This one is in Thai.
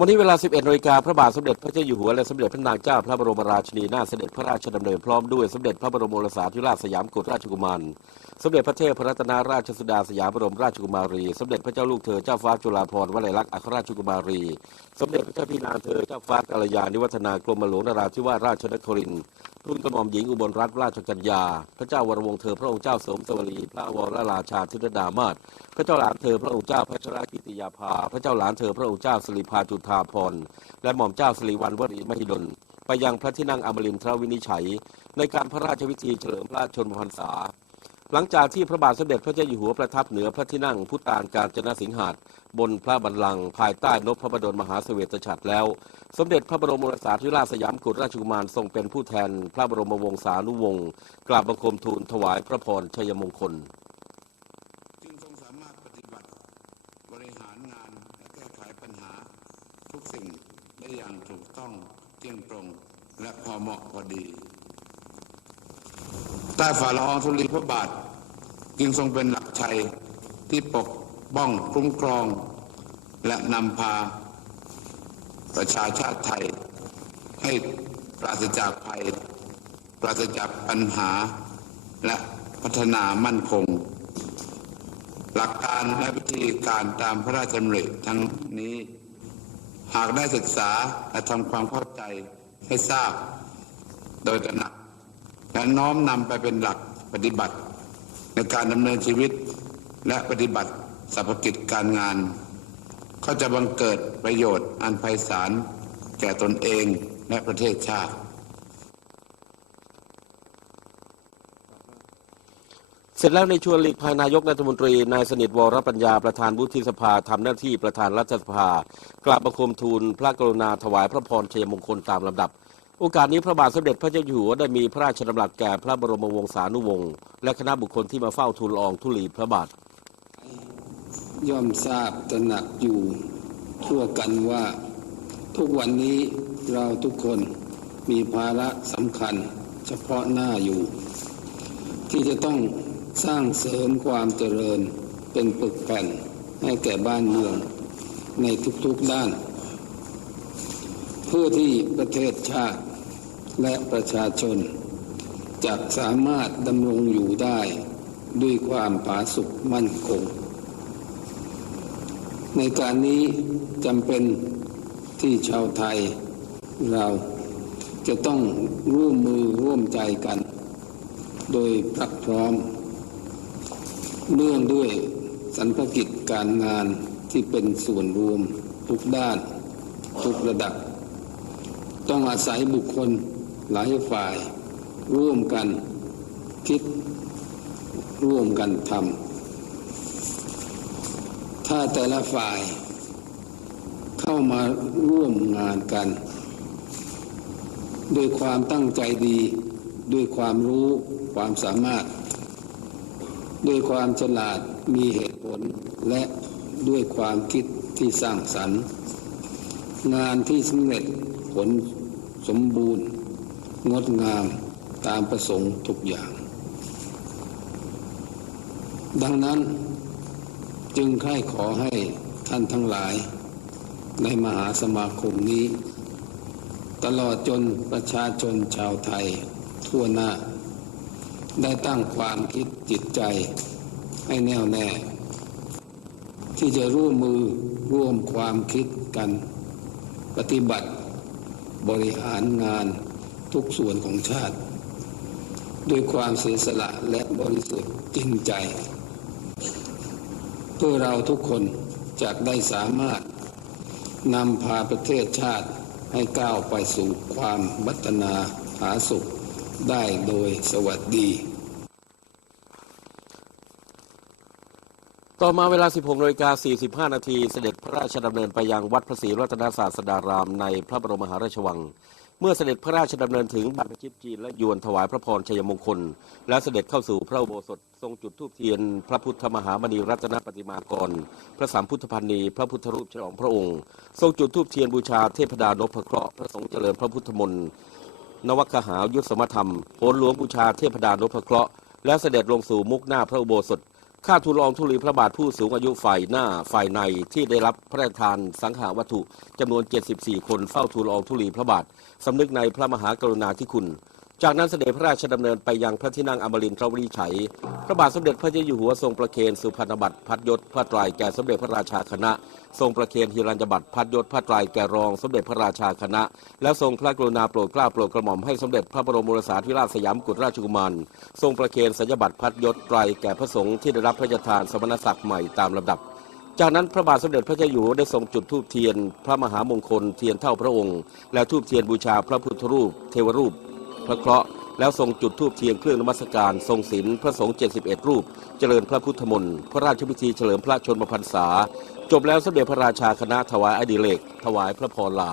วันนี้เวลา 11นาฬิกาพระบาทสมเด็จพระเจ้าอยู่หัวและสมเด็จพระนางเจ้าพระบรมราชินีนาถเสด็จพระราชดำเนินพร้อมด้วยสมเด็จพระบรมโอรสาธิราชสยามกุฎราชกุมาร สมเด็จพระเทพรัตนราชสุดาสยามบรมราชกุมารี สมเด็จพระเจ้าลูกเธอเจ้าฟ้าจุฬาภรณ์วลัยลักษณ์อัครราชกุมารี สมเด็จพระเจ้าพี่นางเธอเจ้าฟ้ากัลยาณิวัฒนากรมหลวงนราธิวาสราชนครินทร์ ทุ่นกระหม่อมหญิงอุบลรัตนราชกัญญา พระเจ้าวรวงศ์เธอพระองค์เจ้าสมสวรี พระวรราชาธิดามาศพระเจ้าหลานเธอพระองค์เจ้าพัชรกิติยาภา พระเจ้าหลานเธอพระองค์เจ้าสิริพาจุฑาพรและหม่อมเจ้าสิริวัณวรีมหิดล ไปยังพระที่นั่งอมรินทรวินิจฉัย ในการพระราชพิธีเฉลิมพระชนมพรรษา หลังจากที่พระบาทสมเด็จพระเจ้าอยู่หัวประทับเหนือพระที่นั่งพุทธานการจนสิงหาดบนพระบัลลังก์ภายใต้นพพระบดลมหาเสวตฉัตรแล้ว สมเด็จพระบรมโอรสาธิราชสยามกุฎราชกุมารทรงเป็นผู้แทนพระบรมวงศานุวงศ์กราบบังคมทูลถวายพระพรชัยมงคลจึงทรงสามารถปฏิบัติบริหารงานและแก้ไขปัญหาทุกสิ่งได้อย่างถูกต้องเที่ยงตรงและพอเหมาะพอดี ใต้ฝ่าละอองธุลีพระบาท จึงทรงเป็นหลักชัยที่ปกป้องคุ้มครอง และนำพา ประชาชาติไทย ให้ปราศจากภัย ปราศจากปัญหา และพัฒนามั่นคง หลักการและวิธีการตามพระราชดำริทั้งนี้ หากได้ศึกษาและทำความเข้าใจให้ทราบ โดยตระหนัก และน้อมนำไปเป็นหลักปฏิบัติ ในการดำเนินชีวิตและปฏิบัติสรรพกิจการงาน ก็จะบังเกิดประโยชน์อันไพศาลแก่ตนเองและประเทศชาติ เสร็จแล้วในชวนหลีกภัยนายกรัฐมนตรี นายสนิทวรปัญญาประธานวุฒิสภาทำหน้าที่ประธานรัฐสภากราบบังคมทูลพระกรุณาถวายพระพรชัยมงคลตามลำดับ โอกาสนี้พระบาทสมเด็จพระเจ้าอยู่หัวได้มีพระราชดำรัสแก่พระบรมวงศานุวงศ์และคณะบุคคลที่มาเฝ้าทูลละอองธุลีพระบาท ย่อมทราบตระหนักอยู่ทั่วกันว่า ทุกวันนี้เราทุกคนมีภาระสำคัญเฉพาะหน้าอยู่ ที่จะต้องสร้างเสริมความเจริญเป็นปึกแผ่นให้แก่บ้านเมืองในทุกๆด้าน พื่อที่ประเทศชาติและประชาชนจะสามารถดำรงอยู่ได้ด้วยความผาสุกมั่นคง ในการนี้จำเป็นที่ชาวไทยเราจะต้องร่วมมือร่วมใจกัน โดยพรักพร้อมเนื่องด้วยสรรพกิจการงานที่เป็นส่วนรวมทุกด้าน ทุกระดับ ต้องอาศัยบุคคลหลายฝ่าย ร่วมกันคิด ร่วมกันทำถ้าแต่ละฝ่ายเข้ามาร่วมงานกัน ด้วยความตั้งใจดี ด้วยความรู้ความสามารถ ด้วยความฉลาดมีเหตุผลและด้วยความคิดที่สร้างสรรค์ งานที่สำเร็จ ผลสมบูรณ์ งดงามตามประสงค์ทุกอย่าง ดังนั้นจึงใคร่ขอให้ท่านทั้งหลาย ในมหาสมาคมนี้ ตลอดจนประชาชนชาวไทย ทั่วหน้า ได้ตั้งความคิดจิตใจ ให้แน่วแน่ ที่จะร่วมมือร่วมความคิดกัน ปฏิบัติ บริหารงานทุกส่วนของชาติ ด้วยความเสียสละและบริสุทธิ์จริงใจ เพื่อเราทุกคนจะได้สามารถนำพาประเทศชาติให้ก้าวไปสู่ความพัฒนาหาสุขได้โดยสวัสดี ต่อมาเวลา 16นาฬิกา45 นาทีเสด็จพระราชดำเนินไปยังวัดพระศรีรัตนศาสดารามในพระบรมมหาราชวัง เมื่อเสด็จพระราชดำเนินถึงบรรพชิตจีนและยวนถวายพระพรชัยมงคล และเสด็จเข้าสู่พระอุโบสถทรงจุดธูปเทียน พระพุทธมหามณีรัตนปฏิมากร พระสามพุทธพันนีพระพุทธรูปฉลองพระองค์ ทรงจุดธูปเทียนบูชาเทพดานพเคราะห์พระสงฆ์เจริญพระพุทธมนต์นวัคหายุทธสมธรรมโหนหลวงบูชาเทพดานพเคราะห์และเสด็จลงสู่มุกหน้าพระอุโบสถ ข้าทูลรองธุลีพระบาทผู้สูงอายุฝ่ายหน้าฝ่ายในที่ได้รับพระราชทานสังหาวัตถุจำนวน 74 คนเฝ้าทูลรอองธุลีพระบาทสำนึกในพระมหากรุณาธิคุณ จากนั้นเสด็จพระราชดำเนินไปยังพระที่นั่งอมรินทรวิริชัย พระบาทสมเด็จพระเจ้าอยู่หัวทรงประเคนสุพรรณบัตรพัดยศพระตรายแก่สมเด็จพระราชาคณะ ทรงประเคนฮิรัญญบัตรพัดยศพระตรายแก่รองสมเด็จพระราชาคณะ แล้วทรงพระกรุณาโปรดเกล้าโปรดกระหม่อมให้สมเด็จพระบรมโอรสาธิราชสยามกุฎราชกุมาร ทรงประเคนสัญญบัตรพัดยศไตรแก่พระสงฆ์ที่ได้รับพระราชทานสมณศักดิ์ใหม่ตามลำดับจากนั้นพระบาทสมเด็จพระเจ้าอยู่หัวได้ทรงจุดธูปเทียน พระมหามงคลเทียนเท่าพระองค์ และธูปเทียนบูชาพระพุทธรูป เทวรูป พระเคราะห์แล้วทรงจุดธูปเทียนเครื่องนมัสการ ทรงศีลพระสงฆ์71 รูป เจริญพระพุทธมนต์พระราชพิธีเฉลิมพระชนมพรรษา จบแล้วสมเด็จพระราชาคณะถวายอดิเลกถวายพระพรลา